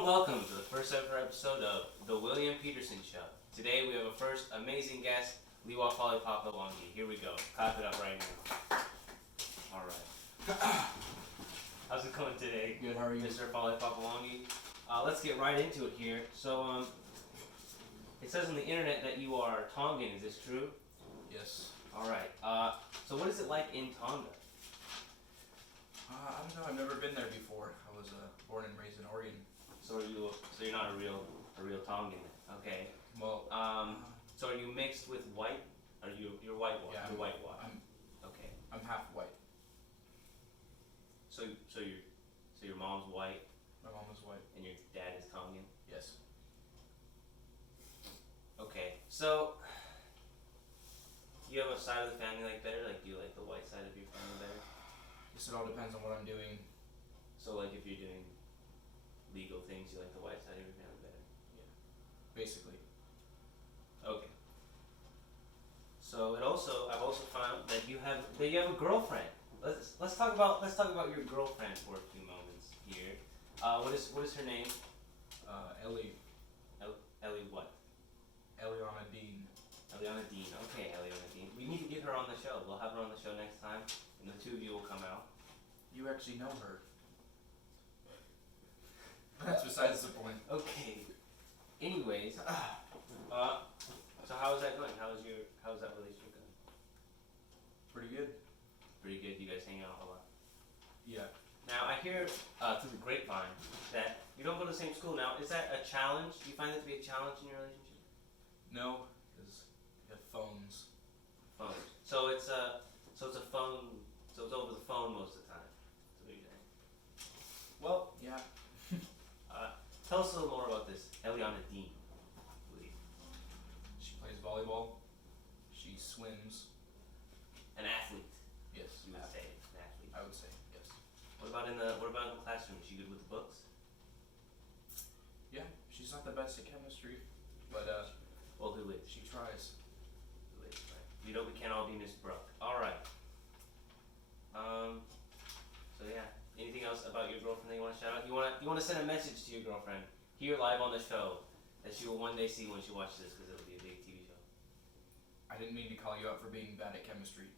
and welcome to the first ever episode of The William Peterson Show. Today we have a first amazing guest, Liua Falepapalangi. Here we go. Clap it up right now. Alright. How's it going today? Good, how are you? Mr. Falepapalangi? Let's get right into it here. So, it says on the internet that you are Tongan. Is this true? Yes. Alright. So what is it like in Tonga? I don't know. I've never been there before. I was born and raised in Oregon. So you're not a real Tongan. Okay. Well, so are you mixed with white? You're whitewash? Yeah, you're whitewash. Okay. I'm half white. So your mom's white My mom is white. and your dad is Tongan. Yes. Okay. So you have a side of the family like better? Like do you like the white side of your family better? Guess it all depends on what I'm doing. So like if you're doing legal things, you like the white side of your family better. Basically. Okay. So I've also found that you have a girlfriend. Let's talk about your girlfriend for a few moments here. What is her name? Ellie. Ellie what? Eliana Dean. Eliana Dean. Okay, Eliana Dean. We need to get her on the show. We'll have her on the show next time, and the two of you will come out. You actually know her. That's besides the point. Okay. Anyways, so how is that going? How's that relationship going? Pretty good. Pretty good. You guys hang out a lot. Yeah. Now I hear through the grapevine that you don't go to the same school. Now is that a challenge? Do you find that to be a challenge in your relationship? No, because we have phones. Phone. So it's a phone. So it's over the phone most of the time. That's what you're saying. Well, yeah. Tell us a little more about this Eliana Dean, please. She plays volleyball. She swims. An athlete, Yes. you would say. An athlete. I would say yes. What about in the classroom? Is she good with the books? Yeah. She's not the best at chemistry, but Well, who is? she tries. Who is? Right. We can't all be Miss Brooke. All right. So yeah. Anything else about your girlfriend that you want to shout out? You want to send a message to your girlfriend here live on the show that she will one day see when she watches this because it'll be a big TV show. I didn't mean to call you out for being bad at chemistry.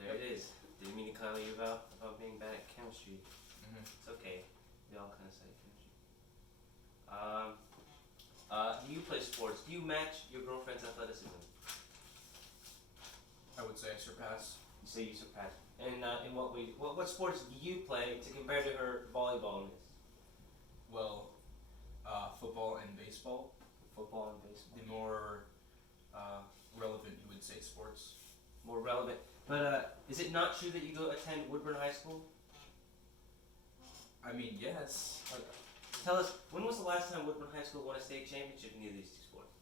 There it is. Didn't mean to call you about being bad at chemistry. Mm-hmm. It's okay. We all kind of say chemistry. You play sports. Do you match your girlfriend's athleticism? I would say I surpass. You say you surpass. And in what way? What sports do you play to compare to her volleyballness? Well, football and baseball. Football and baseball. The more relevant, you would say, sports. More relevant. But is it not true that you go attend Woodburn High School? I mean, yes. Like, tell us, when was the last time Woodburn High School won a state championship in either of these two sports?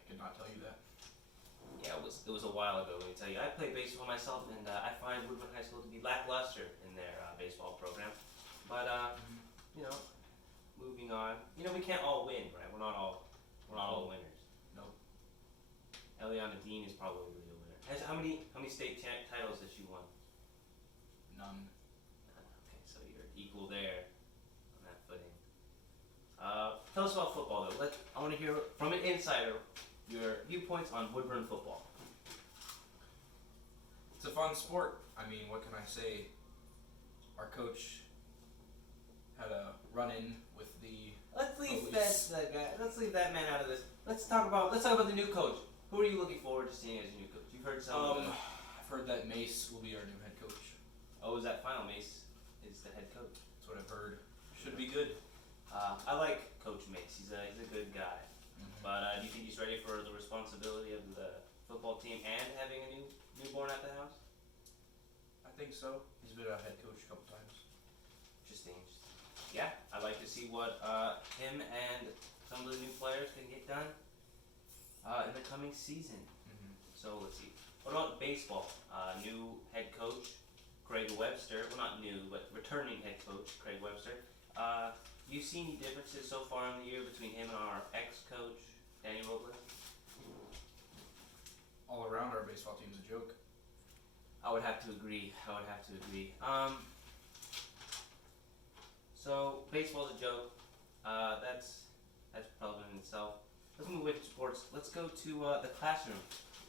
I could not tell you that. Yeah, it was a while ago. Let me tell you, I play baseball myself, and I find Woodburn High School to be lackluster in their baseball program. But you know, moving on. You know, we can't all win, right? We're not all winners. Nope. Eliana Dean is probably really a winner. How many state titles has she won? None. Okay, so you're equal there on that footing. Tell us about football, though. I want to hear from an insider your viewpoints on Woodburn football. It's a fun sport. I mean, what can I say? Our coach had a run-in with the Let's leave police. Let's leave that man out of this. Let's talk about the new coach. Who are you looking forward to seeing as your new coach? You've heard some. I've heard that Mace will be our new head coach. Oh, is that final? Mace is the head coach. That's what I've heard. Should be good. I like Coach Mace. He's a good guy. Mm-hmm. But do you think he's ready for the responsibility of the football team and having a newborn at the house? I think so. He's been a head coach a couple times. Interesting. Yeah, I'd like to see what him and some of the new players can get done in the coming season. Mm-hmm. So let's see. What about baseball? New head coach Craig Webster. Well, not new, but returning head coach Craig Webster. You see any differences so far in the year between him and our ex-coach Danny Robles? All around, our baseball team's a joke. I would have to agree. So baseball's a joke. That's relevant in itself. Let's move away from sports. Let's go to the classroom.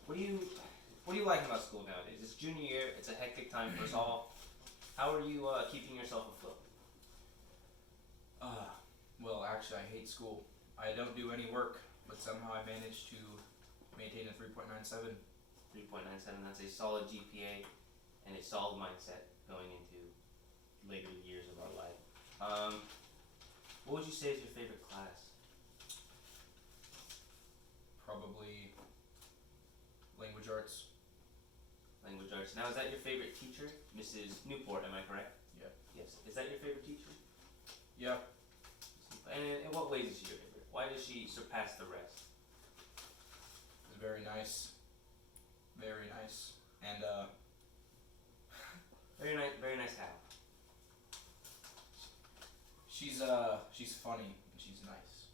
What do you like about school nowadays? It's junior year. It's a hectic time for us all. How are you keeping yourself afloat? Well, actually, I hate school. I don't do any work, but somehow I managed to maintain a 3.97. 3.97. That's a solid GPA and a solid mindset going into later years of our life. What would you say is your favorite class? Probably language arts. Language arts. Now, is that your favorite teacher, Mrs. Newport? Am I correct? Yeah. Yes. Is that your favorite teacher? Yeah. And in what ways is she your favorite? Why does she surpass the rest? It's very nice. Very nice. And Very nice. Very nice how. she's funny and she's nice.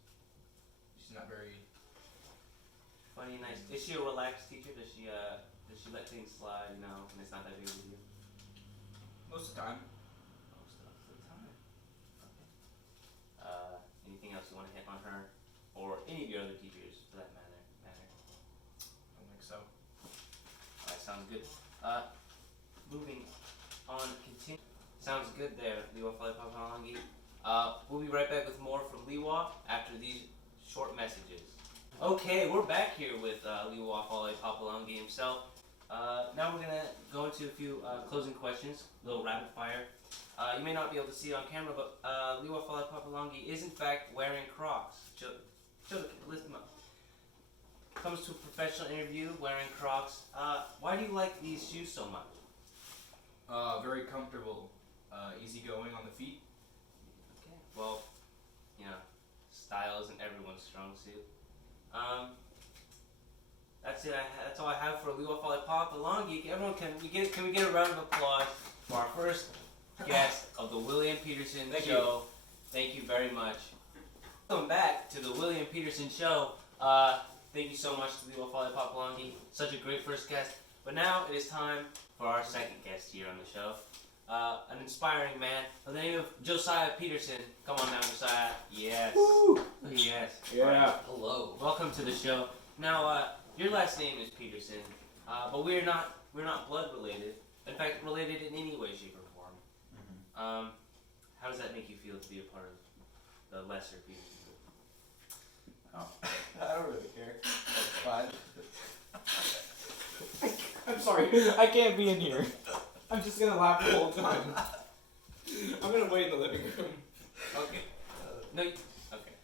She's not very. Funny and nice. Is she a relaxed teacher? Does she let things slide? You know, and it's not that big of a deal. Most of the time. Most of the time. Okay. Anything else you want to hit on her, or any of your other teachers for that matter? I don't think so. Alright, sounds good. Moving on, continue. Sounds good there, Liua Falepapalangi. We'll be right back with more from Liua after these short messages. Okay, we're back here with Liua Falepapalangi himself. Now we're gonna go into a few closing questions, a little rapid fire. You may not be able to see it on camera, but Liua Falepapalangi is in fact wearing Crocs. Lift them up. Comes to a professional interview wearing Crocs. Why do you like these shoes so much? Very comfortable. Easygoing on the feet. Okay. Well, you know, style isn't everyone's strong suit. That's it. That's all I have for Liua Falepapalangi. Everyone, can we get a round of applause for our first guest of the William Peterson Show? Thank you very much. Welcome back to the William Peterson Show. Thank you so much to Liua Falepapalangi. Such a great first guest. But now it is time for our second guest here on the show. An inspiring man by the name of Josiah Peterson. Come on now, Josiah. Yes. Woo! Yes. Yeah. Right. Hello. Welcome to the show. Now, your last name is Peterson, but we're not blood related. In fact, related in any way, shape, or form. Mm-hmm. How does that make you feel to be a part of the lesser Peterson group? Oh, I don't really care. That's fine. I'm sorry, I can't be in here. I'm just gonna laugh the whole time. I'm gonna wait in the living room. Okay. No. Okay.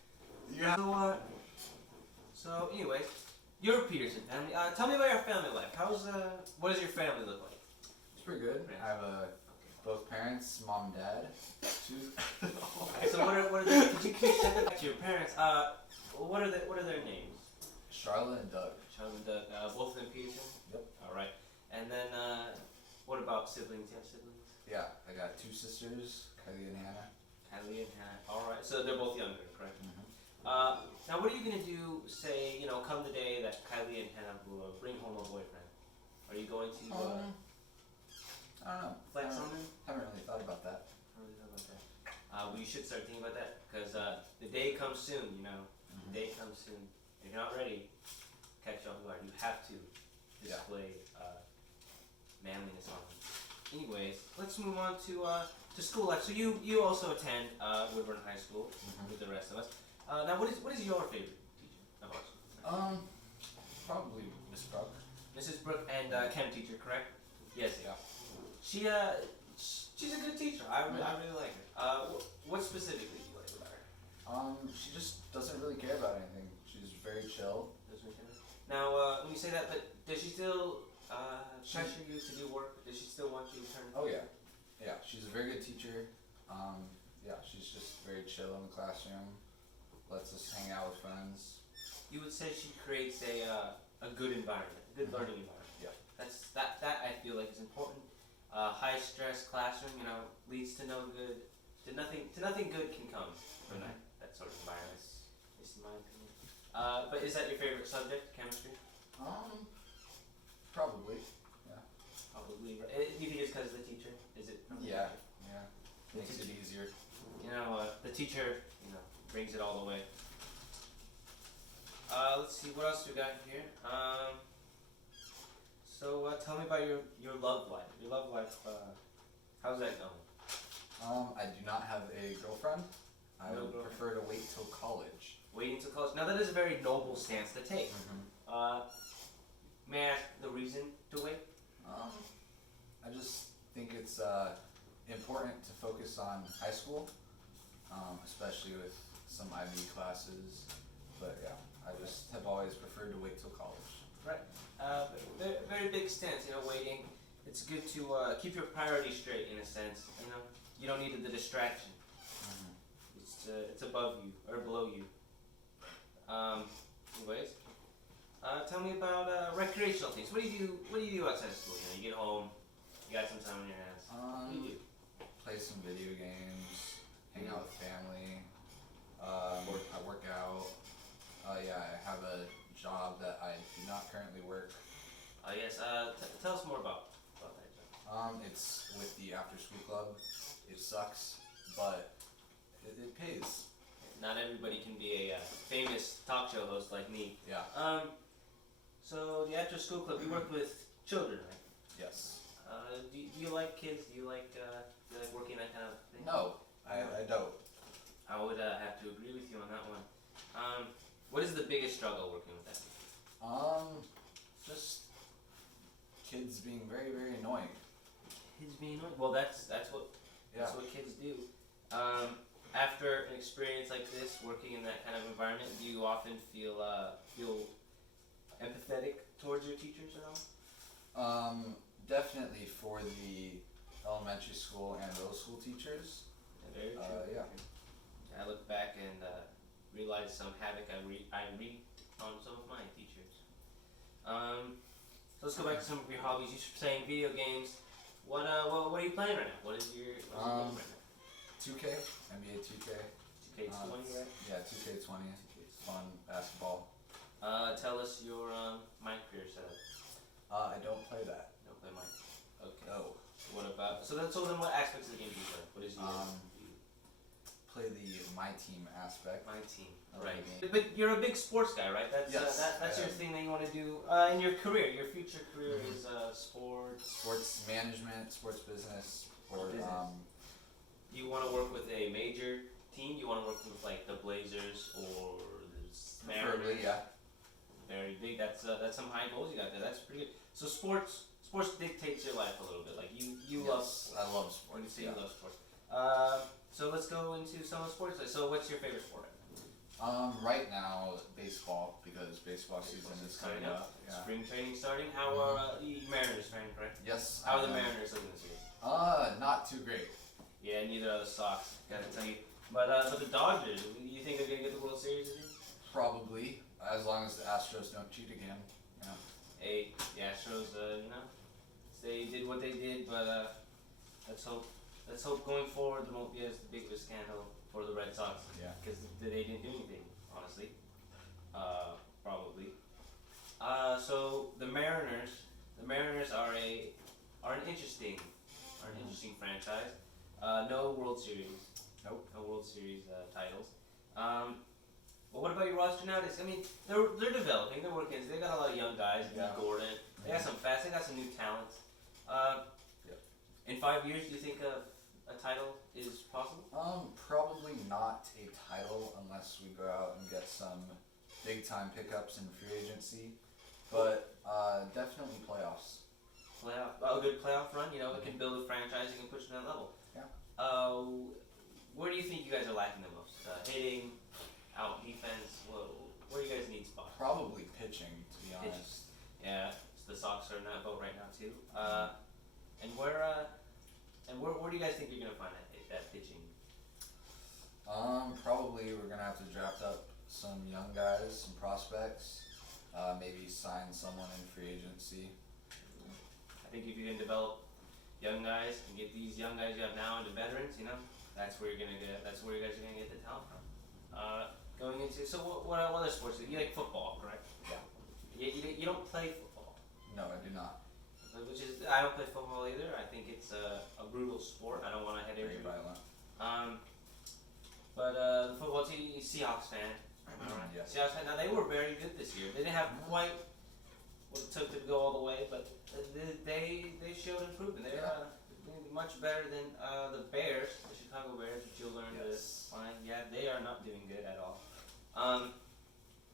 Yeah. So anyways, you're a Peterson family. Tell me about your family life. What does your family look like? It's pretty good. I have both parents, mom and dad. So what are they? Could you send it back to your parents? What are their names? Charlotte and Doug. Charlie and Doug. Both of them Peterson. Yep. All right. And then what about siblings? You have siblings? Yeah, I got two sisters, Kylie and Hannah. Kylie and Hannah. All right. So they're both younger, correct? Mm-hmm. Now, what are you gonna do? Say, come the day that Kylie and Hannah will bring home a boyfriend. Are you going to I don't know. flex on them? Haven't really thought about that. Not really thought about that. Well, you should start thinking about that because the day comes soon. The day comes soon. If you're not ready, catch you off guard. You have to display manliness on them. Anyways, let's move on to school life. So you also attend Woodburn High School with the rest of us. Now, what is your favorite teacher of ours? Probably Miss Brook. Mrs. Brooke and chem teacher, correct? Yes. Yeah. She's a good teacher. I really like her. What specifically do you like about her? She just doesn't really care about anything. She's very chill. Now, when you say that, but does she still pressure you to do work? Does she still want you to turn? Oh yeah. Yeah, she's a very good teacher. Yeah, she's just very chill in the classroom. Lets us hang out with friends. You would say she creates a good environment, a good learning environment. Yeah. That I feel like is important. High stress classroom, leads to no good, to nothing good can come from that sort of environment. At least in my opinion. But is that your favorite subject, chemistry? Probably. Yeah. Probably. Do you think it's because of the teacher? Is it? From the Yeah. teacher? Yeah. Makes it easier. The teacher, brings it all the way. Let's see, what else we got here? So tell me about your love life. Your love life, how's that going? I do not have a girlfriend. I No would girlfriend. prefer to wait till college. Waiting till college. Now that is a very noble stance to take. May I ask the reason to wait? I just think it's important to focus on high school, especially with some IB classes. But yeah, I just have always preferred to wait till college. Right. Very, very big stance, waiting. It's good to keep your priorities straight in a sense. You don't need the distraction. It's above you or below you. Anyways, tell me about recreational things. What do you do outside of school? You get home, you got some time on your hands. What do you do? Play some video games, hang out with family. I work out. Yeah, I have a job that I do not currently work. Yes. Tell us more about that job. It's with the after school club. It sucks, but it pays. Not everybody can be a famous talk show host like me. Yeah. So the after school club, you work with children, right? Yes. Do you like kids? Do you like working that kind of thing? No, I don't. I would have to agree with you on that one. What is the biggest struggle working with that? Just kids being very, very annoying. Kids being annoying. Well, that's what kids do. After an experience like this, working in that kind of environment, do you often feel empathetic towards your teachers at all? Definitely for the elementary school and middle school teachers. Very true. Yeah. I look back and realize some havoc I read on some of my teachers. So let's go back to some of your hobbies. You're saying video games. What are you playing right now? What is your game right now? 2K, NBA 2K. 2K20, right? Yeah, 2K20. It's fun basketball. Tell us your Mind career setup. I don't play that. Don't play Mind. Okay. No. What about so then what aspects of the game do you play? What is your Play the my team aspect. My team? of Right. the game. But you're a big sports guy, right? That's Yes, that's I your am. thing that you want to do in your career. Your future career is sports. Sports management, sports business, or Business. You want to work with a major team. You want to work with like the Blazers or the preferably, Mariners. yeah. Very big. That's some high goals you got there. That's pretty good. So sports dictates your life a little bit. Like you love. Yes, I love You sports. say Yeah. you love sports. So let's go into some of the sports. So what's your favorite sport? Right now, baseball, because baseball season is coming up. Yeah. Spring training starting. How are the Mariners faring, correct? Yes. How are the I am. Mariners looking this year? Not too great. Yeah, neither are the Sox. Gotta tell you. But the Dodgers. You think they're gonna get the World Series this year? Probably, as long as the Astros don't cheat again. Yeah. Hey, the Astros. They did what they did, but let's hope going forward there won't be as big of a scandal for the Red Sox. Yeah. Because they didn't do anything, honestly. Probably. So the Mariners are an interesting franchise. No World Series. Nope. No World Series titles. But what about your roster nowadays? I mean, they're developing. They're working. They got a lot of young guys. Yeah. Lee Gordon. They got some fast. They got some new talents. Yep. In 5 years, do you think a title is possible? Probably not a title unless we go out and get some big time pickups in free agency, but definitely playoffs. A good playoff run. It can build a franchise. It can push to that level. Yeah. Where do you think you guys are lacking the most? Hitting, out defense. Where do you guys need spots? Probably pitching, to be Pitching. honest. Yeah, the Sox are in that boat right now too. And where do you guys think you're gonna find that pitching? Probably we're gonna have to draft up some young guys, some prospects. Maybe sign someone in free agency. I think if you can develop young guys and get these young guys you have now into veterans, that's where you're gonna get. That's where you guys are gonna get the talent from. Going into what other sports? You like football, correct? Yeah. You don't play football, No, I do not. which is I don't play football either. I think it's a brutal sport. I don't want to head Very injury. violent. But the football team, Seahawks fan. Alright. Yes. Seahawks fan. Now they were very good this year. They didn't have quite what it took to go all the way, but they showed improvement. They're much better than the Bears, the Chicago Bears, which you'll learn to find. Yeah, they are not doing good at all.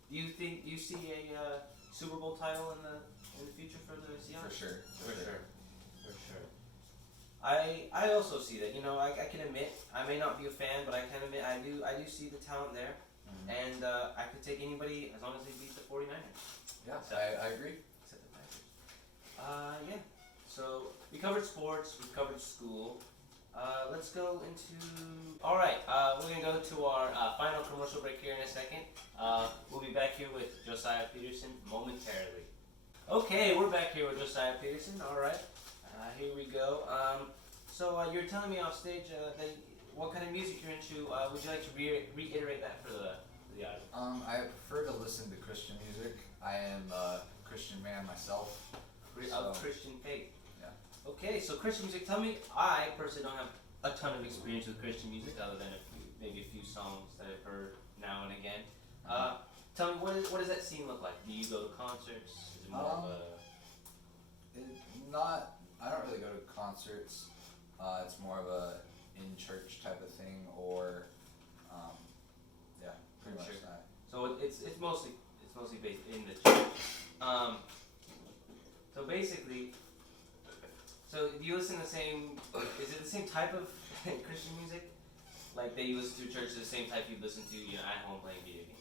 Do you see a Super Bowl title in the future for the Seahawks? For sure. For sure. I also see that. You know, I can admit I may not be a fan, but I can admit I do see the talent there, and I could take anybody as long as they beat the 49ers. Yeah, I agree. Except the Packers. Yeah. So we covered sports, we covered school. Let's go into. All right, we're gonna go to our final commercial break here in a second. We'll be back here with Josiah Peterson momentarily. Okay, we're back here with Josiah Peterson. All right, here we go. So you're telling me off stage that what kind of music you're into. Would you like to reiterate that for the audience? I prefer to listen to Christian music. I am a Christian man myself. Of Christian faith. Yeah. Okay, so Christian music. Tell me, I personally don't have a ton of experience with Christian music, other than maybe a few songs that I've heard now and again. Tell me, what does that scene look like? Do you go to concerts? Is it more of a? I don't really go to concerts. It's more of a in church type of thing, or pretty much Sure. that. So it's mostly based in the church. So basically, do you listen to the same? Is it the same type of Christian music? Like that you listen to church, the same type you listen to at home playing video games?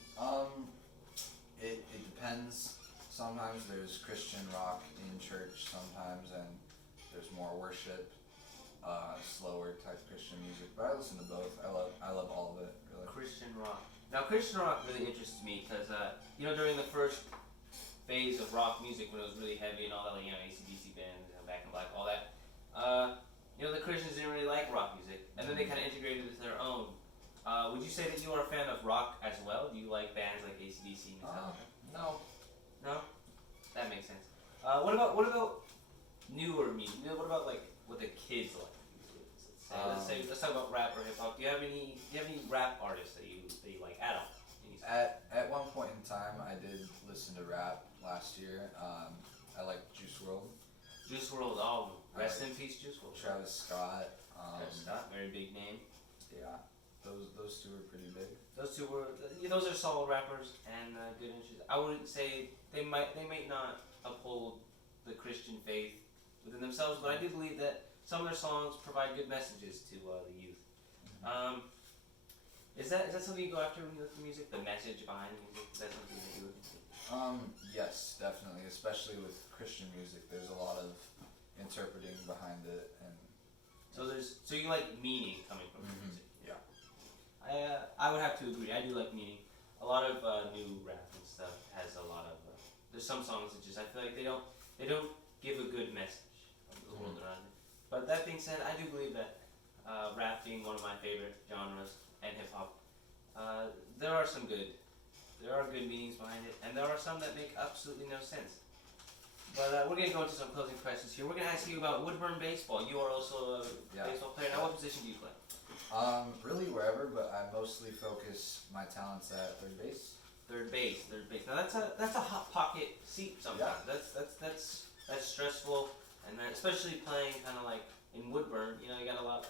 It depends. Sometimes there's Christian rock in church, sometimes, and there's more worship, slower type Christian music. But I listen to both. I love all of it, really. Christian rock. Now, Christian rock really interests me because during the first phase of rock music, when it was really heavy and all that, like, AC/DC bands, Back in Black, all that. The Christians didn't really like rock music, and then they kind of integrated it with their own. Would you say that you are a fan of rock as well? Do you like bands like AC/DC and stuff? No. No, that makes sense. What about newer music? What about like what the kids like? Let's talk about rap or hip hop. Do you have any rap artists that you like at all? At one point in time, I did listen to rap last year. I like Juice WRLD. Juice WRLD, rest in peace, Juice WRLD. Travis Scott. Travis Scott, very big name. Yeah, those two were pretty big. Those are solid rappers and good interests. I wouldn't say they may not uphold the Christian faith within themselves, but I do believe that some of their songs provide good messages to the youth. Is that something you go after when you listen to music? The message behind music? Is that something that you look into? Yes, definitely. Especially with Christian music, there's a lot of interpreting behind it, and so you like meaning coming from the music. Yeah. I would have to agree. I do like meaning. A lot of new rap and stuff has a lot of. There's some songs that I feel like they don't give a good message of the world around it. But that being said, I do believe that rap being one of my favorite genres and hip hop, there are good meanings behind it, and there are some that make absolutely no sense. But we're gonna go into some closing questions here. We're gonna ask you about Woodburn baseball. You are also a baseball player. Now, what position do you play? Really wherever, but I mostly focus my talents at third base. Third base. Now that's a hot pocket seat sometimes. Yeah. That's stressful, and then especially playing kind of like in Woodburn. You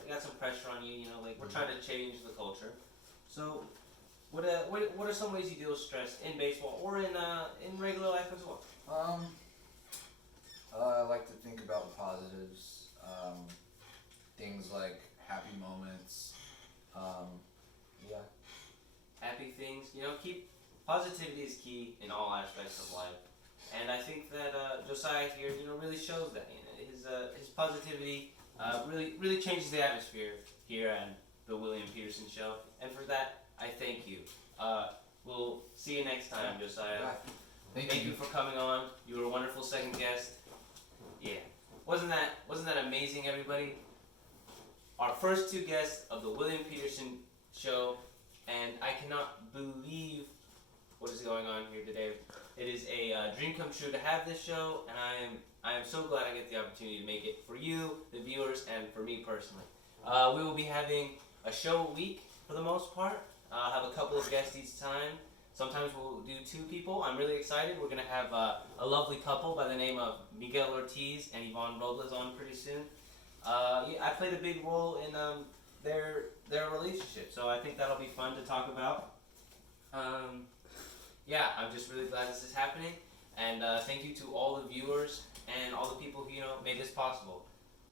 got some pressure on you. We're trying to change the culture. So, what are some ways you deal with stress in baseball or in regular life as well? I like to think about the positives. Things like happy moments. Happy things. Keep positivity is key in all aspects of life, and I think that Josiah here, really shows that. His positivity really changes the atmosphere here at the William Peterson Show, and for that I thank you. We'll see you next time, Josiah. Yeah. Thank you for coming on. You were a wonderful second guest. Yeah, wasn't that amazing, everybody? Our first two guests of the William Peterson Show, and I cannot believe what is going on here today. It is a dream come true to have this show, and I am so glad I get the opportunity to make it for you, the viewers, and for me personally. We will be having a show a week. for the most part. Have a couple of guests each time. Sometimes we'll do 2 people. I'm really excited. We're gonna have a lovely couple by the name of Miguel Ortiz and Yvonne Robles on pretty soon. Yeah, I played a big role in their relationship, so I think that'll be fun to talk about. Yeah, I'm just really glad this is happening, and thank you to all the viewers and all the people who made this possible.